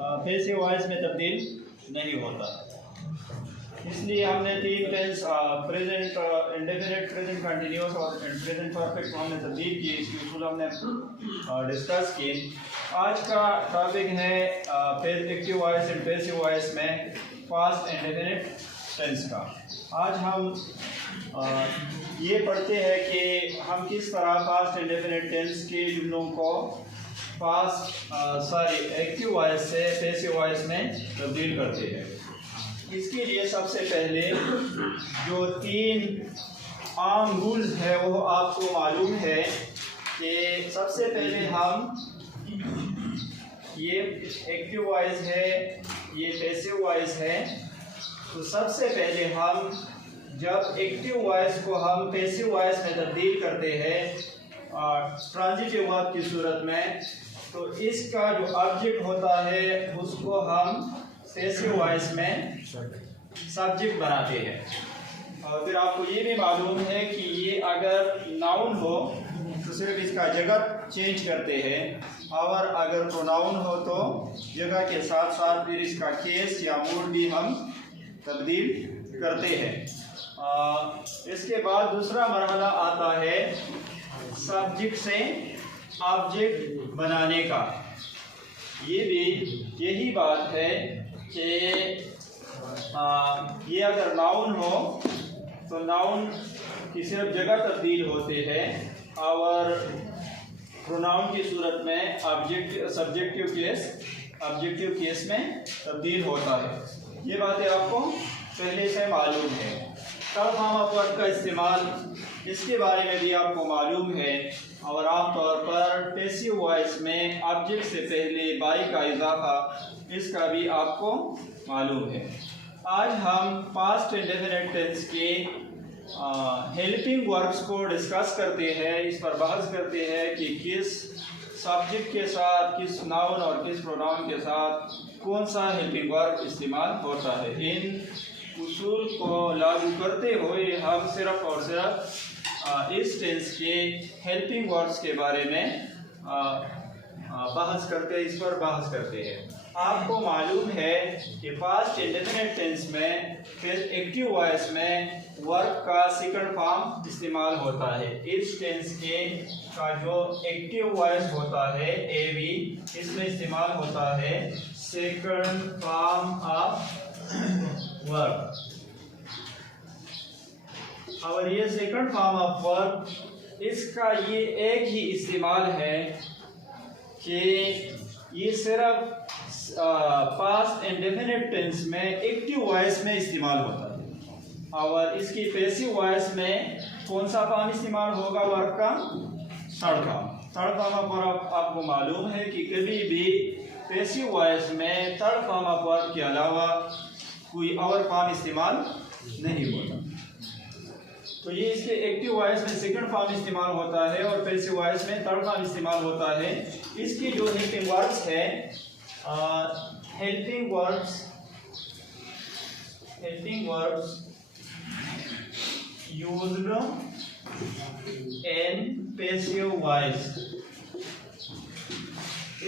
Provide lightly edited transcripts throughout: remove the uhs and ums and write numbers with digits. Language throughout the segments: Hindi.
पैसिव वॉइस में तब्दील नहीं होता। इसलिए हमने तीन tense present indefinite, present continuous और प्रेजेंट परफेक्ट हमने तब्दील की। इसके उसूल हमने डिस्कस किए। आज का टॉपिक है active voice and passive voice में पास्ट इंडेफिनिट टेंस का। आज हम ये पढ़ते हैं कि हम किस तरह पास्ट इंडेफिनिट टेंस के जुमलों को एक्टिव वॉइस से पैसिव वॉइस में तब्दील करते हैं। इसके लिए सबसे पहले जो तीन आम रूल्स है वो आपको मालूम है कि सबसे पहले हम ये एक्टिव वॉइस है, ये पैसिव वॉइस है। तो सबसे पहले हम जब एक्टिव वॉइस को हम पैसिव वॉइस में तब्दील करते हैं ट्रांजिटिव वर्ब की सूरत में, तो इसका जो ऑब्जेक्ट होता है उसको हम पैसिव वॉइस में सब्जेक्ट बनाते हैं। और फिर आपको ये भी मालूम है कि ये अगर नाउन हो तो सिर्फ इसका जगह चेंज करते हैं, और अगर प्रोनाउन हो तो जगह के साथ साथ फिर इसका केस या मूड भी हम तब्दील करते हैं। इसके बाद दूसरा मरहला आता है सब्जेक्ट से ऑब्जेक्ट बनाने का। ये भी यही बात है कि ये अगर नाउन हो तो नाउन की सिर्फ जगह तब्दील होते हैं, और प्रोनाउन की सूरत में ऑब्जेक्टिव केस में तब्दील होता है। ये बातें आपको पहले से मालूम है। तब हम वर्ब का इस्तेमाल इसके बारे में भी आपको मालूम है, और आमतौर पर पैसिव वॉइस में ऑब्जेक्ट से पहले बाई का इजाफा इसका भी आपको मालूम है। आज हम पास्ट इंडेफिनिट टेंस के हेल्पिंग वर्ब्स को डिस्कस करते हैं। इस पर बहस करते हैं कि किस सब्जेक्ट के साथ, किस नाउन और किस प्रोनाउन के साथ कौन सा हेल्पिंग वर्ब इस्तेमाल होता है। इन उसूल को लागू करते हुए हम सिर्फ और सिर्फ इस टेंस के हेल्पिंग वर्ब्स के बारे में इस पर बहस करते हैं। आपको मालूम है कि पास्ट इंडेफिनिट टेंस में फिर एक्टिव वॉइस में वर्ब का सेकंड फॉर्म इस्तेमाल होता है। इस टेंस के का जो एक्टिव वॉइस होता है ए बी, इसमें इस्तेमाल होता है सेकंड फॉर्म ऑफ वर्ब। और ये सेकंड फॉर्म ऑफ वर्ब इसका ये एक ही इस्तेमाल है कि ये सिर्फ पास्ट इंडेफिनिट टेंस में एक्टिव वॉइस में इस्तेमाल होता है, और इसकी पैसिव वॉइस में कौन सा फॉर्म इस्तेमाल होगा वर्ब का? Third form of verb. आपको मालूम है कि कभी भी पैसिव वॉइस में थर्ड फॉर्म ऑफ वर्ब के अलावा कोई और फॉर्म इस्तेमाल नहीं होता। तो ये इसके एक्टिव वॉइस में सेकंड फॉर्म इस्तेमाल होता है और पैसिव वॉइस में थर्ड फॉर्म इस्तेमाल होता है। इसकी जो हेल्पिंग वर्ब्स है, helping verbs used in passive voice.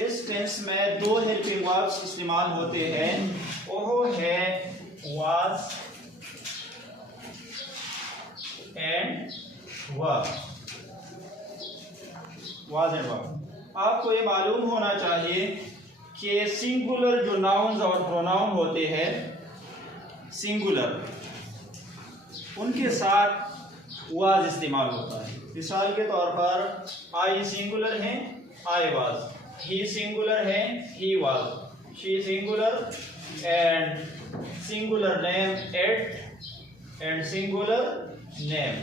इस टेंस में दो हेल्पिंग वर्ब्स इस्तेमाल होते हैं, वो है वाज एंड वर्ब। आपको ये मालूम होना चाहिए कि सिंगुलर जो नाउन्स और प्रोनाउन होते हैं, सिंगुलर, उनके साथ वाज इस्तेमाल होता है। मिसाल के तौर पर आई सिंगुलर है, आई वाज। ही सिंगुलर है, he was. She singular and singular name at and singular name.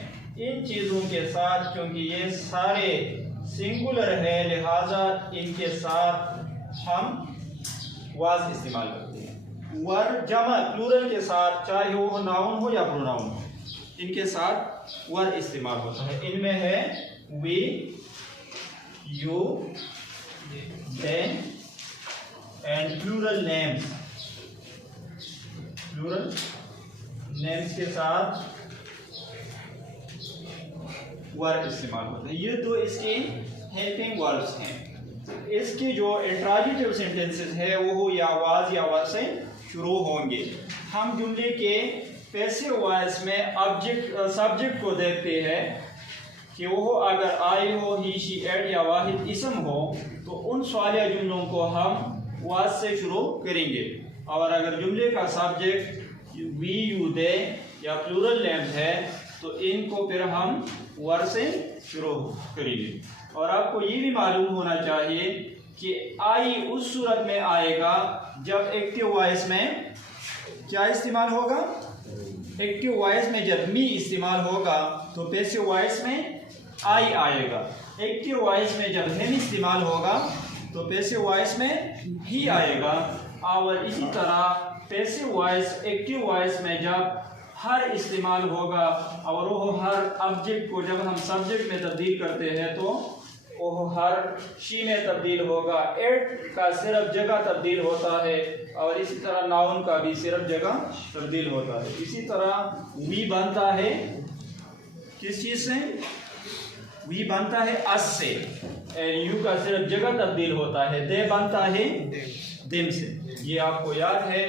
इन चीज़ों के साथ, क्योंकि ये सारे सिंगुलर है, लिहाजा इनके साथ हम वाज इस्तेमाल करते हैं। वर्ब जमा प्लूरल के साथ, चाहे वो नाउन हो या प्रोनाउन हो, इनके साथ वर्ब इस्तेमाल होता है। इनमें है we, you, then and plural names. Plural names के साथ वर्ब इस्तेमाल होते हैं। ये तो इसके हेल्पिंग वर्ब्स हैं। इसके जो इंट्रांजिटिव सेंटेंसेस है वो या वाज से शुरू होंगे। हम जुमले के पैसिव वॉइस में ऑब्जेक्ट सब्जेक्ट को देखते हैं कि वो अगर आई हो, ही, शी, एट या वाहिद इसम हो तो उन सवालिया जुमलों को हम वाज से शुरू करेंगे। और अगर जुमले का सब्जेक्ट वी, यू, दे या प्लूरल नेम्स है तो इनको फिर हम वर से शुरू करेंगे। और आपको ये भी मालूम होना चाहिए कि आई उस सूरत में आएगा जब एक्टिव वॉइस में क्या इस्तेमाल होगा। एक्टिव वॉइस में जब मी इस्तेमाल होगा तो पैसिव वॉइस में आई आएगा। एक्टिव वॉइस में जब हिम इस्तेमाल होगा तो पैसिव वॉइस में ही आएगा। और इसी तरह पैसिव वॉइस एक्टिव वॉइस में जब हर इस्तेमाल होगा और वो हर ऑब्जेक्ट को जब हम सब्जेक्ट में तब्दील करते हैं तो वो हर शी में तब्दील होगा। एट का सिर्फ जगह तब्दील होता है और इसी तरह नाउन का भी सिर्फ जगह तब्दील होता है। इसी तरह वी बनता है किस चीज़ से? वी बनता है अस से। यू का सिर्फ जगह तब्दील होता है। दे बनता है दिम से। ये आपको याद है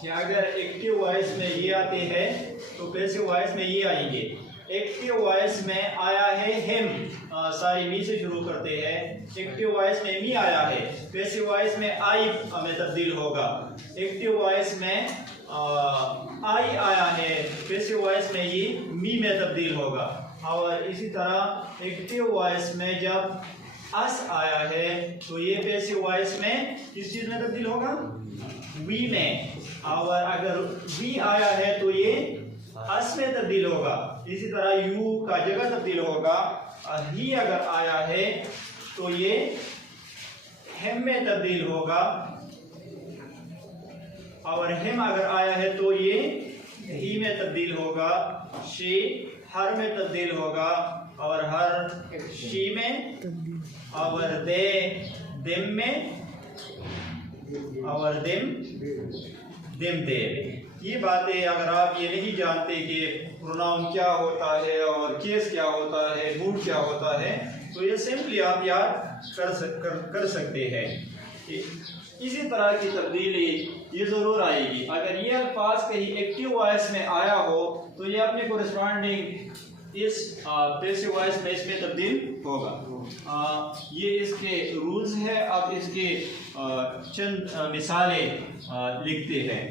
कि अगर एक्टिव वॉइस में ये आते हैं तो पैसिव वॉइस में ये आएंगे। एक्टिव वॉइस में आया है हिम, सारी मी से शुरू करते हैं। एक्टिव वॉइस में मी आया है, पैसिव वॉइस में आई में तब्दील होगा। एक्टिव वॉइस में आई आया है, पैसिव वॉइस में ये मी में तब्दील होगा। और इसी तरह एक्टिव वॉइस में जब अस आया है तो ये पैसिव वॉइस में किस चीज़ में तब्दील होगा? वी में। और अगर वी आया है तो ये अस में तब्दील होगा। इसी तरह यू का जगह तब्दील होगा। ही अगर आया है तो ये हिम में तब्दील होगा। और हिम अगर आया है तो ये ही में तब्दील होगा। शी हर में तब्दील होगा और हर शी में। और दे दिम में और दिम दे। ये बातें अगर आप ये नहीं जानते कि प्रोनाउन क्या होता है और केस क्या होता है, मूड क्या होता है, तो ये सिंपली आप याद कर सकते हैं। इसी तरह की तब्दीली ये ज़रूर आएगी। अगर ये अल्फाज कहीं एक्टिव वॉइस में आया हो तो ये अपने कोरेस्पॉन्डिंग इस पैसिव वॉइस में इसमें तब्दील होगा। ये इसके रूल्स है। अब इसके चंद मिसालें लिखते हैं।